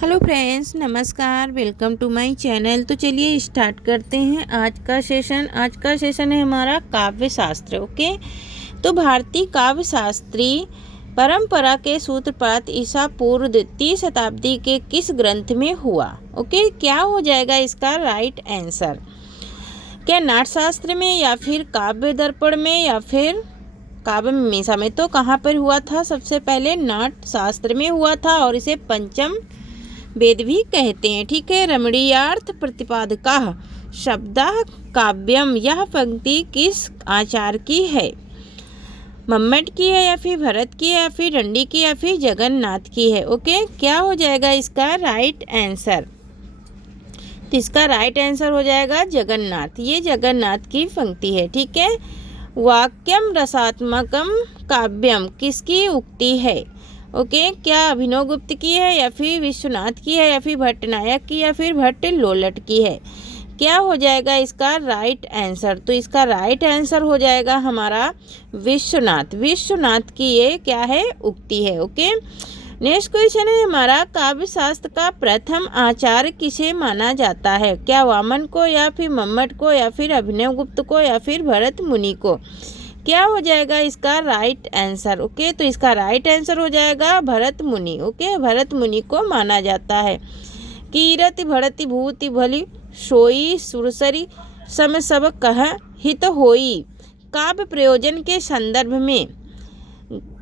Hello friends, नमस्कार। Welcome to my channel. तो चलिए स्टार्ट करते हैं आज का सेशन है हमारा काव्य शास्त्र। ओके, तो भारतीय काव्य शास्त्री परंपरा के सूत्रपात ईसा पूर्व 2वीं शताब्दी के किस ग्रंथ में हुआ? ओके, क्या हो जाएगा इसका राइट आंसर? क्या नाट्यशास्त्र में, या फिर काव्य दर्पण में, या फिर काव्य मीमांसा में? तो कहाँ पर हुआ था? सबसे पहले नाट्यशास्त्र में हुआ था और इसे पंचम वेद भी कहते हैं। ठीक है। रमणीयार्थ प्रतिपादका शब्दः काव्यम, यह पंक्ति किस आचार्य की है? मम्मट की है, या फिर भरत की है, या फिर दंडी की, या फिर जगन्नाथ की है? ओके, क्या हो जाएगा इसका राइट आंसर? तो इसका राइट आंसर हो जाएगा जगन्नाथ। ये जगन्नाथ की पंक्ति है। ठीक है। वाक्यम रसात्मकम काव्यम किसकी उक्ति है? ओके, क्या अभिनवगुप्त की है, या फिर विश्वनाथ की है, या फिर भट्टनायक की, या फिर भट्ट लोलट की है? क्या हो जाएगा इसका राइट आंसर? तो इसका राइट आंसर हो जाएगा हमारा विश्वनाथ की ये क्या है? उक्ति है। ओके, नेक्स्ट क्वेश्चन है हमारा, काव्य शास्त्र का प्रथम आचार्य किसे माना जाता है? क्या वामन को, या फिर मम्मट को, या फिर अभिनवगुप्त को, या फिर भरत मुनि को? क्या हो जाएगा इसका राइट आंसर? ओके, तो इसका राइट आंसर हो जाएगा भरत मुनि। ओके, भरत मुनि को माना जाता है। कीरति भरति भूति भली सोई सुरसरी सम सब कह हित होई काव्य प्रयोजन के संदर्भ में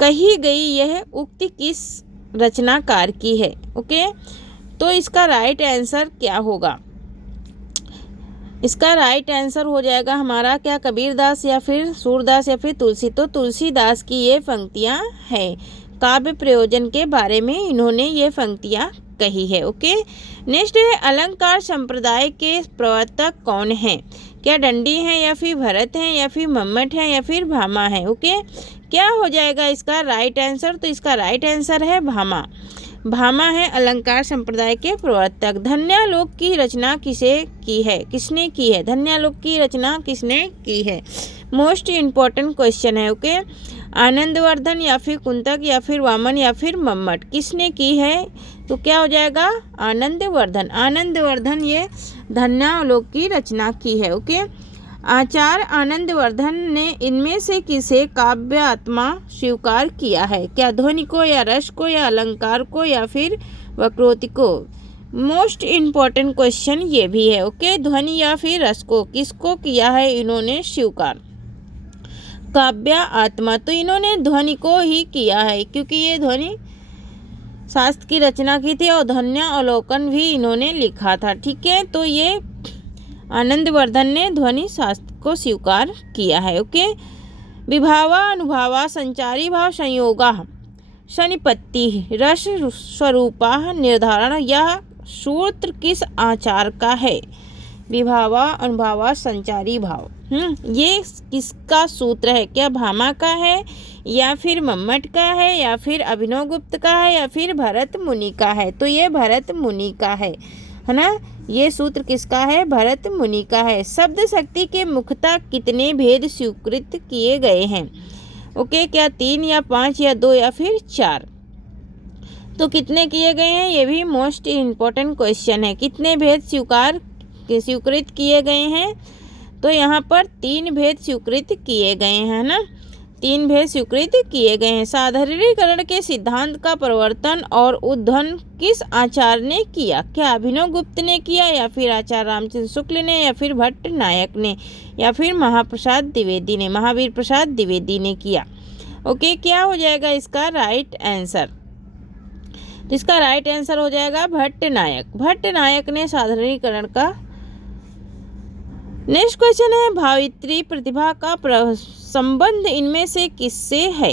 कही गई यह उक्ति किस रचनाकार की है? ओके, तो इसका राइट आंसर क्या होगा? इसका राइट आंसर हो जाएगा हमारा क्या कबीरदास, या फिर सूरदास, या फिर तुलसी? तो तुलसीदास की ये पंक्तियाँ हैं। काव्य प्रयोजन के बारे में इन्होंने ये पंक्तियाँ कही है। ओके, नेक्स्ट है अलंकार संप्रदाय के प्रवर्तक कौन हैं? क्या दंडी हैं, या फिर भरत हैं, या फिर मम्मट हैं, या फिर भामा है? ओके, क्या हो जाएगा इसका राइट आंसर? तो इसका राइट आंसर है भामा है अलंकार संप्रदाय के प्रवर्तक। धन्यालोक की रचना किसने की है? धन्यालोक की रचना किसने की है? मोस्ट इम्पोर्टेंट क्वेश्चन है। ओके, आनंदवर्धन, या फिर कुंतक, या फिर वामन, या फिर मम्मट? किसने की है? तो क्या हो जाएगा? आनंदवर्धन ये धन्यालोक की रचना की है। ओके, आचार्य आनंदवर्धन ने इनमें से किसे काव्य आत्मा स्वीकार किया है? क्या ध्वनि को, या रस को, या अलंकार को, या फिर वक्रोक्ति को? मोस्ट इम्पोर्टेंट क्वेश्चन ये भी है। ओके, ध्वनि या फिर रस को किसको किया है इन्होंने स्वीकार? काव्य आत्मा। तो इन्होंने ध्वनि को ही किया है, क्योंकि ये ध्वनि शास्त्र की रचना की थी और धन्यालोकन भी इन्होंने लिखा था। ठीक है, तो ये आनंदवर्धन ने ध्वनि शास्त्र को स्वीकार किया है। ओके, विभावा अनुभावा संचारी भाव संयोगा शनिपत्ति रस स्वरूपा निर्धारण, यह सूत्र किस आचार का है? विभावा अनुभावा संचारी भाव, ये किसका सूत्र है? क्या भामा का है, या फिर मम्मट का है, या फिर अभिनवगुप्त का है, या फिर भरत मुनि का है? तो ये भरत मुनि का है ना? ये सूत्र किसका है? भरत मुनि का है। शब्द शक्ति के मुख्यतः कितने भेद स्वीकृत किए गए हैं? ओके, क्या 3, या 5, या 2, या फिर 4? तो कितने किए गए हैं? ये भी मोस्ट इम्पोर्टेंट क्वेश्चन है। कितने भेद स्वीकृत किए गए हैं? तो यहाँ पर 3 भेद स्वीकृत किए गए हैं ना? 3 भेद स्वीकृत किए गए हैं। साधारणीकरण के सिद्धांत का प्रवर्तन और उद्भवन किस आचार्य ने किया? क्या अभिनवगुप्त ने किया, या फिर आचार्य रामचंद्र शुक्ल ने, या फिर भट्ट नायक ने, या फिर महावीर प्रसाद द्विवेदी ने किया? ओके, क्या हो जाएगा इसका राइट आंसर? इसका राइट आंसर हो जाएगा भट्ट नायक ने साधारणीकरण का। नेक्स्ट क्वेश्चन है, भावित्री प्रतिभा का संबंध इनमें से किससे है?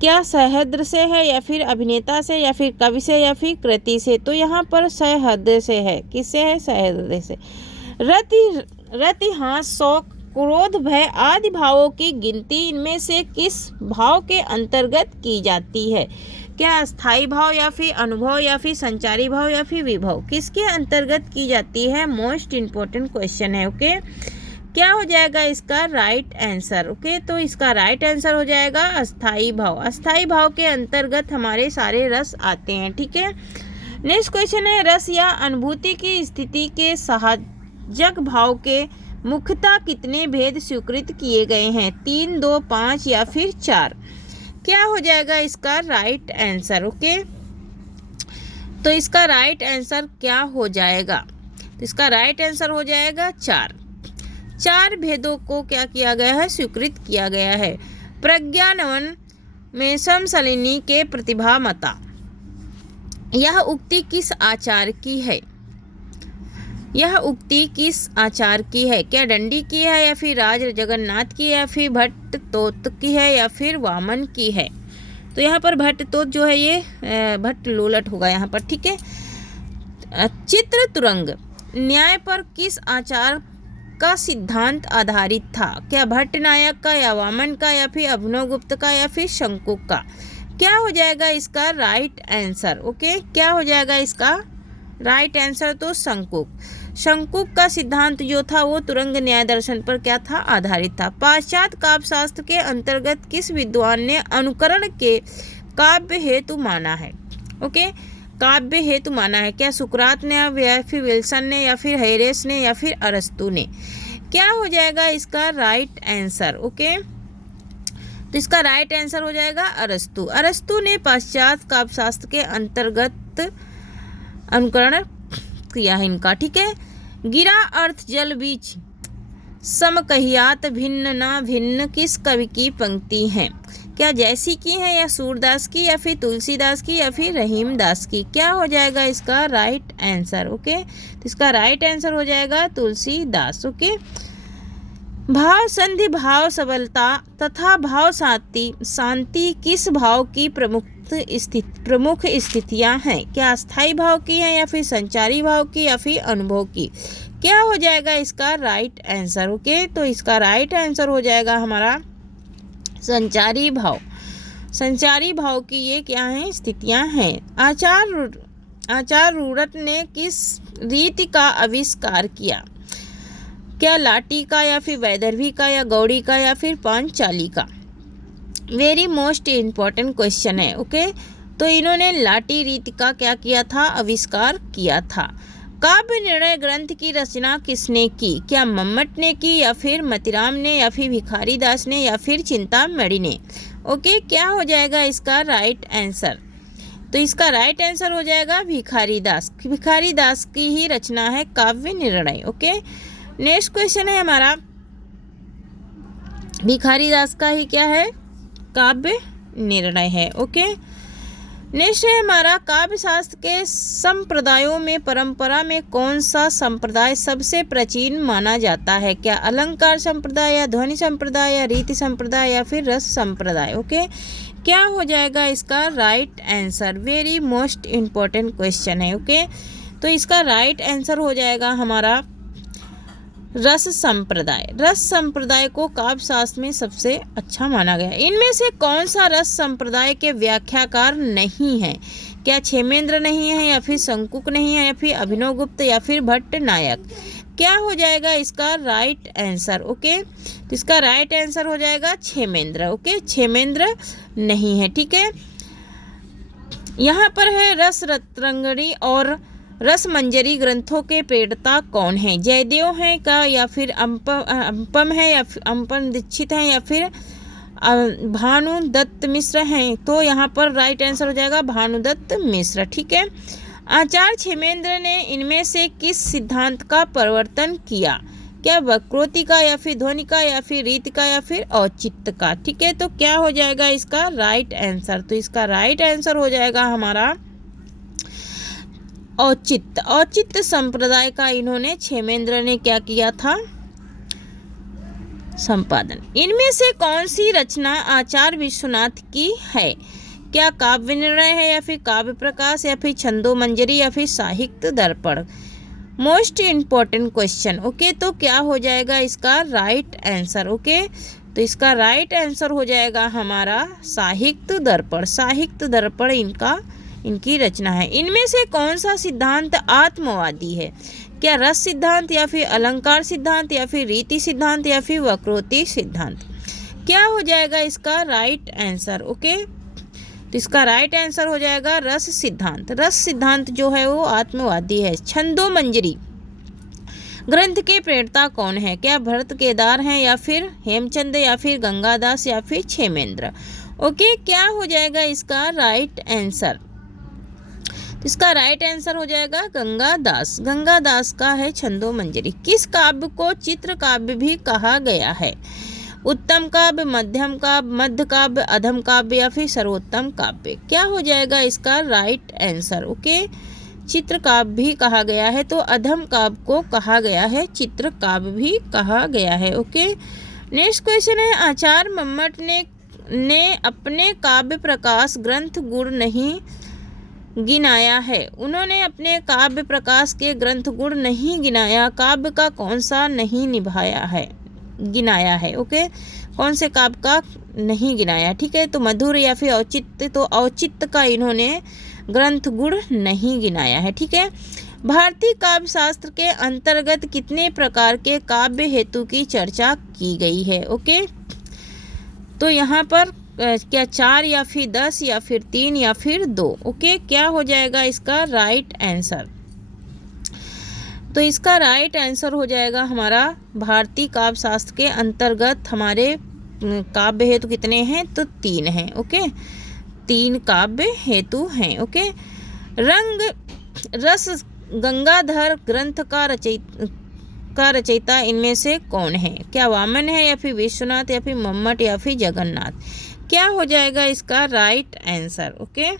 क्या सहृदय से है, या फिर अभिनेता से, या फिर कवि से, या फिर कृति से? तो यहाँ पर सहृदय से है। किससे है? सहृदय से। रति हास शौक क्रोध भय आदि भावों की गिनती इनमें से किस भाव के अंतर्गत की जाती है? क्या स्थायी भाव, या फिर अनुभव, या फिर संचारी भाव, या फिर विभव? किसके अंतर्गत की जाती है? मोस्ट इम्पोर्टेंट क्वेश्चन है। ओके, क्या हो जाएगा इसका राइट आंसर? ओके, तो इसका राइट आंसर हो जाएगा अस्थाई भाव। अस्थाई भाव के अंतर्गत हमारे सारे रस आते हैं। ठीक है, नेक्स्ट क्वेश्चन है, रस या अनुभूति की स्थिति के सहजक भाव के मुख्यतः कितने भेद स्वीकृत किए गए हैं? 3, 2, 5 या फिर 4? क्या हो जाएगा इसका राइट आंसर? ओके, तो इसका राइट आंसर क्या हो जाएगा? तो इसका राइट आंसर हो जाएगा 4। 4 भेदों को क्या किया गया है? स्वीकृत किया गया है। प्रज्ञानवन में समसलिनी के प्रतिभा मता, यह उक्ति किस आचार्य की है? यह उक्ति किस आचार्य की है? क्या दंडी की है या फिर राज जगन्नाथ की है या फिर भट्ट तोत की है या फिर वामन की है? तो यहाँ पर भट्ट तोत जो है ये भट्ट लोलट होगा यहाँ पर, ठीक है। चित्र तुरंग न्याय पर किस आचार्य का सिद्धांत आधारित था? क्या भट्ट नायक का या वामन का या फिर अभिनवगुप्त का या फिर शंकुक का? क्या हो जाएगा इसका राइट आंसर? ओके, क्या हो जाएगा इसका राइट आंसर? तो शंकुक का सिद्धांत जो था वो तुरंग न्याय दर्शन पर क्या था? आधारित था। पाश्चात्य काव्य शास्त्र के अंतर्गत किस विद्वान ने अनुकरण के काव्य हेतु माना है? ओके, काव्य हेतु माना है। क्या सुकरात ने या फिर विल्सन ने या फिर हेरेस ने या फिर अरस्तु ने? क्या हो जाएगा इसका राइट आंसर? ओके, तो इसका राइट आंसर हो जाएगा अरस्तु। अरस्तु ने पाश्चात्य काव्य शास्त्र के अंतर्गत अनुकरण किया है इनका, ठीक है। गिरा अर्थ जल बीच सम कहियात भिन्न न भिन्न किस कवि की पंक्ति है? क्या जैसी की है या सूरदास की या फिर तुलसीदास की या फिर रहीमदास की? क्या हो जाएगा इसका राइट आंसर? ओके, तो इसका राइट आंसर हो जाएगा तुलसीदास। ओके, भाव संधि, भाव सबलता तथा भाव शांति किस भाव की प्रमुख स्थितियां हैं? क्या अस्थाई भाव की है या फिर संचारी भाव की या फिर अनुभव की? क्या हो जाएगा इसका राइट आंसर? ओके, तो इसका राइट आंसर हो जाएगा हमारा संचारी भाव। संचारी भाव की ये क्या है? स्थितियां हैं। आचार्य रूरत ने किस रीति का आविष्कार किया? क्या लाटी का या फिर वैदर्भी का या गौड़ी का या फिर पांचाली का? वेरी मोस्ट इम्पॉर्टेंट क्वेश्चन है। ओके, तो इन्होंने लाटी रीति का क्या किया था? आविष्कार किया था। काव्य निर्णय ग्रंथ की रचना किसने की? क्या मम्मट ने की या फिर मतिराम ने या फिर भिखारी दास ने या फिर चिंतामणि ने? ओके, क्या हो जाएगा इसका राइट आंसर? तो इसका राइट आंसर हो जाएगा भिखारी दास। भिखारी दास की ही रचना है काव्य निर्णय। ओके, नेक्स्ट क्वेश्चन है हमारा, भिखारी दास का ही क्या है? काव्य निर्णय है। ओके, नेक्स्ट है हमारा, काव्य शास्त्र के संप्रदायों में परंपरा में कौन सा संप्रदाय सबसे प्राचीन माना जाता है? क्या अलंकार संप्रदाय या ध्वनि संप्रदाय या रीति संप्रदाय या फिर रस संप्रदाय? ओके, क्या हो जाएगा इसका right answer? Very most important question है। ओके, तो इसका राइट आंसर हो जाएगा हमारा रस संप्रदाय। रस संप्रदाय को काव्य शास्त्र में सबसे अच्छा माना गया। इनमें से कौन सा रस संप्रदाय के व्याख्याकार नहीं है? क्या क्षेमेंद्र नहीं है या फिर शंकुक नहीं है या फिर अभिनवगुप्त या फिर भट्ट नायक? क्या हो जाएगा इसका राइट आंसर? ओके, तो इसका राइट आंसर हो जाएगा क्षेमेंद्र। ओके, क्षेमेंद्र नहीं है, ठीक है। यहाँ पर है रस रत्रंगणी और रस मंजरी ग्रंथों के प्रेरता कौन है? जयदेव हैं का या फिर अंपम है या फिर अंपम दीक्षित हैं या फिर भानुदत्त मिश्र हैं? तो यहाँ पर राइट आंसर हो जाएगा भानुदत्त मिश्र, ठीक है। आचार्य क्षेमेंद्र ने इनमें से किस सिद्धांत का प्रवर्तन किया? क्या वक्रोक्ति का या फिर ध्वनि का या फिर रीति का या फिर औचित्य का? ठीक है, तो क्या हो जाएगा इसका राइट आंसर? तो इसका राइट आंसर हो जाएगा हमारा औचित्य। औचित्य संप्रदाय का इन्होंने क्षेमेंद्र ने क्या किया था? संपादन। इनमें से कौन सी रचना आचार्य विश्वनाथ की है? क्या काव्य निर्णय है या फिर काव्य प्रकाश या फिर छंदो मंजरी या फिर साहित्य दर्पण? Most important question. ओके, तो क्या हो जाएगा इसका राइट आंसर? ओके, तो इसका राइट आंसर हो जाएगा हमारा साहित्य दर्पण। साहित्य दर्पण इनकी रचना है। इनमें से कौन सा सिद्धांत आत्मवादी है? क्या रस सिद्धांत या फिर अलंकार सिद्धांत या फिर रीति सिद्धांत या फिर वक्रोक्ति सिद्धांत? क्या हो जाएगा इसका राइट आंसर? ओके, तो इसका राइट आंसर हो जाएगा रस सिद्धांत। रस सिद्धांत जो है वो आत्मवादी है। छंदोमंजरी ग्रंथ के प्रणेता कौन है? क्या भरत केदार हैं या फिर हेमचंद या फिर गंगादास या फिर क्षेमेंद्र? ओके, क्या हो जाएगा इसका राइट आंसर? इसका राइट आंसर हो जाएगा गंगादास। गंगादास का है छंदोमंजरी। किस काव्य को चित्र काव्य भी कहा गया है? उत्तम काव्य, मध्यम काव्य, मध्य काव्य, अधम काव्य या फिर सर्वोत्तम काव्य? क्या हो जाएगा इसका राइट आंसर? ओके, चित्र काव्य भी कहा गया है, तो अधम काव्य को कहा गया है चित्र काव्य भी कहा गया है। ओके, नेक्स्ट क्वेश्चन है, आचार्य मम्मट ने अपने काव्य प्रकाश ग्रंथ गुण नहीं गिनाया है। उन्होंने अपने काव्य प्रकाश के ग्रंथ गुण नहीं गिनाया, काव्य का कौन सा नहीं निभाया है, गिनाया है? ओके, कौन से काव्य का नहीं गिनाया? ठीक है, तो मधुर या फिर औचित्य, तो औचित्य का इन्होंने ग्रंथ गुण नहीं गिनाया है। ठीक है, भारतीय काव्य शास्त्र के अंतर्गत कितने प्रकार के काव्य हेतु की चर्चा की गई है? ओके, तो यहाँ पर क्या 4 या फिर 10 या फिर 3 या फिर 2? ओके, क्या हो जाएगा इसका राइट आंसर? तो इसका राइट आंसर हो जाएगा हमारा भारतीय काव्य शास्त्र के अंतर्गत हमारे काव्य हेतु कितने हैं? तो 3 हैं। ओके, 3 काव्य हेतु हैं। ओके, रंग रस गंगाधर ग्रंथ का रचयिता इनमें से कौन है? क्या वामन है या फिर विश्वनाथ या फिर मम्मट या फिर जगन्नाथ? क्या हो जाएगा इसका राइट आंसर? ओके,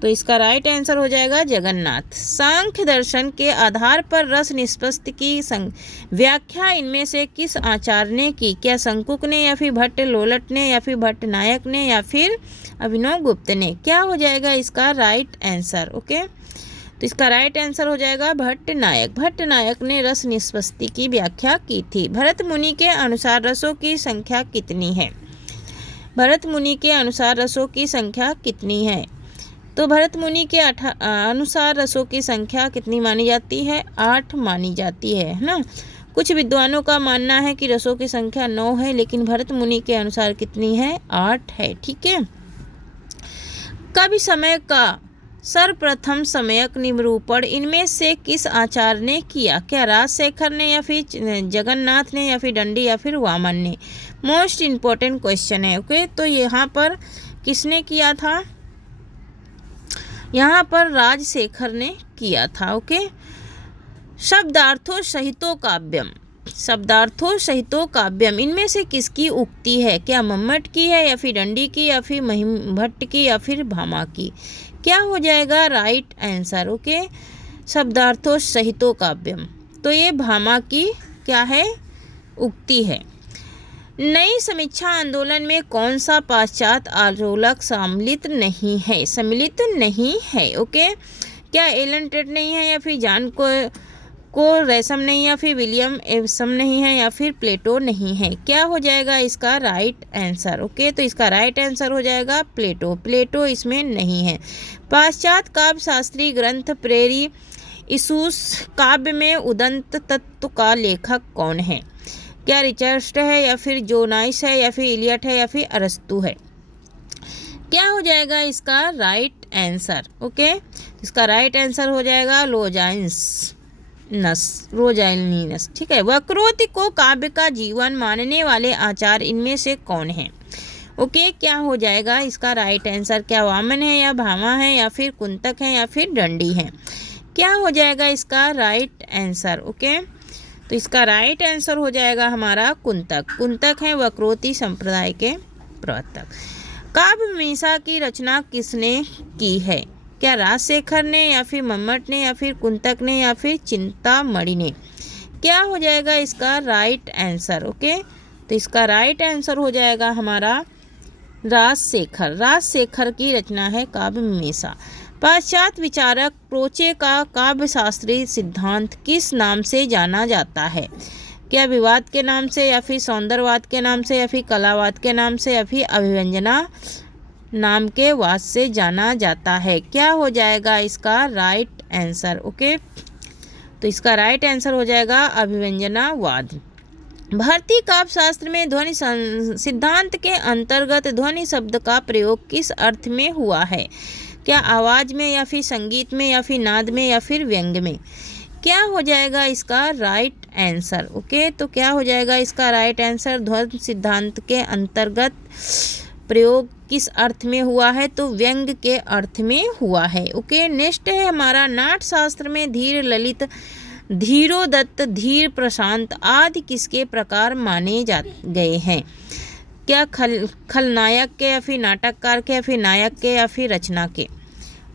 तो इसका राइट आंसर हो जाएगा जगन्नाथ। सांख्य दर्शन के आधार पर रस निष्पत्ति की व्याख्या इनमें से किस आचार्य ने की? क्या शंकुक ने या फिर भट्ट लोलट ने या फिर भट्ट नायक ने या फिर अभिनव गुप्त ने? क्या हो जाएगा इसका राइट आंसर? ओके, तो इसका राइट आंसर हो जाएगा भट्ट नायक। भट्ट नायक ने रस निष्पत्ति की व्याख्या की थी। भरत मुनि के अनुसार रसों की संख्या कितनी है? भरत मुनि के अनुसार रसों की संख्या कितनी है? तो भरत मुनि के अनुसार रसों की संख्या कितनी मानी जाती है? 8 मानी जाती है ना। कुछ विद्वानों का मानना है कि रसों की संख्या 9 है, लेकिन भरत मुनि के अनुसार कितनी है? 8 है। ठीक है, कवि समय का सर्वप्रथम सम्यक निरूपण इनमें से किस आचार्य ने किया? क्या राजशेखर ने या फिर जगन्नाथ ने या फिर दंडी या फिर वामन ने? मोस्ट इम्पोर्टेंट क्वेश्चन है। ओके, तो यहाँ पर किसने किया था? यहाँ पर राजशेखर ने किया था। ओके, शब्दार्थों सहितो काव्यम, शब्दार्थों सहितो काव्यम इनमें से किसकी उक्ति है? क्या मम्मट की है या फिर दंडी की या फिर भट्ट की या फिर भामा की? क्या हो जाएगा राइट आंसर? ओके, शब्दार्थों सहितो काव्यम, तो ये भामा की क्या है? उक्ति है। नई समीक्षा आंदोलन में कौन सा पाश्चात्य आलोचक सम्मिलित नहीं है? सम्मिलित नहीं है। ओके, क्या एलन टेट नहीं है या फिर जॉन को रेसम नहीं या फिर विलियम एवसम नहीं है या फिर प्लेटो नहीं है? क्या हो जाएगा इसका राइट आंसर? ओके, तो इसका राइट आंसर हो जाएगा प्लेटो। प्लेटो इसमें नहीं है। पाश्चात्य काव्य शास्त्रीय ग्रंथ प्रेरी इसूस काव्य में उदंत तत्व का लेखक कौन है? क्या रिचर्ड है या फिर जोनाइस है या फिर इलियट है या फिर अरस्तु है? क्या हो जाएगा इसका राइट आंसर? ओके, इसका राइट आंसर हो जाएगा रोजाइनिनस। ठीक है, वक्रोक्ति को काव्य का जीवन मानने वाले आचार्य इनमें से कौन है? ओके, क्या हो जाएगा इसका राइट आंसर? क्या वामन है या भामा है या फिर कुंतक है या फिर दंडी है? क्या हो जाएगा इसका राइट आंसर? ओके, तो इसका राइट आंसर हो जाएगा हमारा कुंतक। कुंतक है वक्रोक्ति संप्रदाय के प्रवर्तक। काव्य मीमांसा की रचना किसने की है? क्या राजशेखर ने या फिर मम्मट ने या फिर कुंतक ने या फिर चिंतामणि ने? क्या हो जाएगा इसका राइट आंसर? ओके, तो इसका राइट आंसर हो जाएगा हमारा राजशेखर। राजशेखर की रचना है काव्य मीमांसा। पाश्चात्य विचारक प्रोचे का काव्य शास्त्रीय सिद्धांत किस नाम से जाना जाता है? क्या विवाद के नाम से या फिर सौंदर्यवाद के नाम से या फिर कलावाद के नाम से या फिर अभिव्यंजना नाम के वाद से जाना जाता है? क्या हो जाएगा इसका राइट आंसर? ओके, तो इसका राइट आंसर हो जाएगा अभिव्यंजनावाद। भारतीय काव्य शास्त्र में ध्वनि सिद्धांत के अंतर्गत ध्वनि शब्द का प्रयोग किस अर्थ में हुआ है? क्या आवाज में, या फिर संगीत में, या फिर नाद में, या फिर व्यंग में? क्या हो जाएगा इसका राइट आंसर? ओके, तो क्या हो जाएगा इसका राइट आंसर? ध्वनि सिद्धांत के अंतर्गत प्रयोग किस अर्थ में हुआ है? तो व्यंग के अर्थ में हुआ है। ओके, नेक्स्ट है हमारा नाट्य शास्त्र में धीर, ललित, धीरोदत्त, धीर, प्रशांत आदि किसके प्रकार माने गए हैं? क्या खलनायक के, या फिर नाटककार के, या फिर नायक के, या फिर रचना के?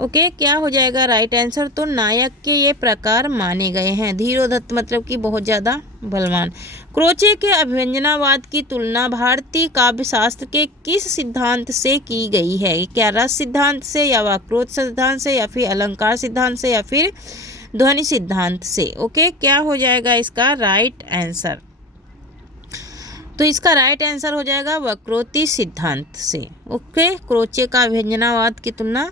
ओके, क्या हो जाएगा राइट आंसर? तो नायक के ये प्रकार माने गए हैं। धीरोदत्त मतलब कि बहुत ज़्यादा बलवान। क्रोचे के अभिव्यंजनावाद की तुलना भारतीय काव्य शास्त्र के किस सिद्धांत से की गई है? क्या रस सिद्धांत से, या वक्रोक्त सिद्धांत से, या फिर अलंकार सिद्धांत से, या फिर ध्वनि सिद्धांत से? ओके, क्या हो जाएगा इसका राइट आंसर? तो इसका राइट आंसर हो जाएगा वक्रोक्ति सिद्धांत से। ओके, क्रोचे का अभिव्यंजनावाद की तुलना।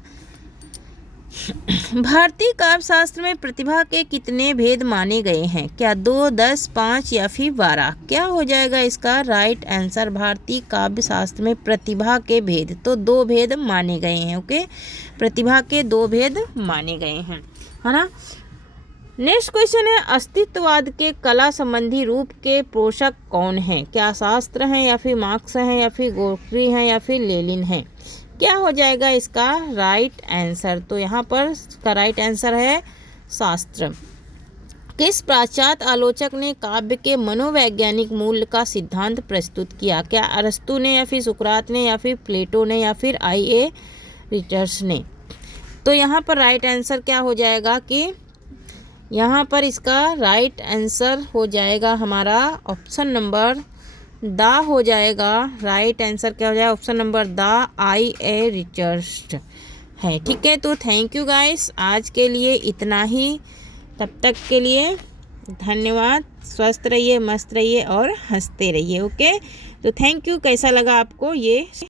भारतीय काव्य शास्त्र में प्रतिभा के कितने भेद माने गए हैं? क्या 2, 10, 5 या फिर 12? क्या हो जाएगा इसका राइट आंसर? भारतीय काव्य शास्त्र में प्रतिभा के भेद, तो 2 भेद माने गए हैं। ओके, प्रतिभा के 2 भेद माने गए हैं, है ना। नेक्स्ट क्वेश्चन है अस्तित्ववाद के कला संबंधी रूप के पोषक कौन हैं? क्या शास्त्र हैं, या फिर मार्क्स हैं, या फिर गोर्की हैं, या फिर लेनिन हैं? क्या हो जाएगा इसका राइट आंसर? तो यहाँ पर इसका राइट आंसर है शास्त्र। किस पाश्चात्य आलोचक ने काव्य के मनोवैज्ञानिक मूल्य का सिद्धांत प्रस्तुत किया? क्या अरस्तु ने, या फिर सुकरात ने, या फिर प्लेटो ने, या फिर I.A. रिचर्ड्स ने? तो यहाँ पर राइट आंसर क्या हो जाएगा कि यहाँ पर इसका राइट आंसर हो जाएगा हमारा ऑप्शन नंबर द हो जाएगा। राइट आंसर क्या हो जाएगा? Option number the I.A. Richards है। ठीक है, तो थैंक यू गाइस, आज के लिए इतना ही। तब तक के लिए धन्यवाद। स्वस्थ रहिए, मस्त रहिए और हंसते रहिए। ओके, तो थैंक यू। कैसा लगा आपको ये?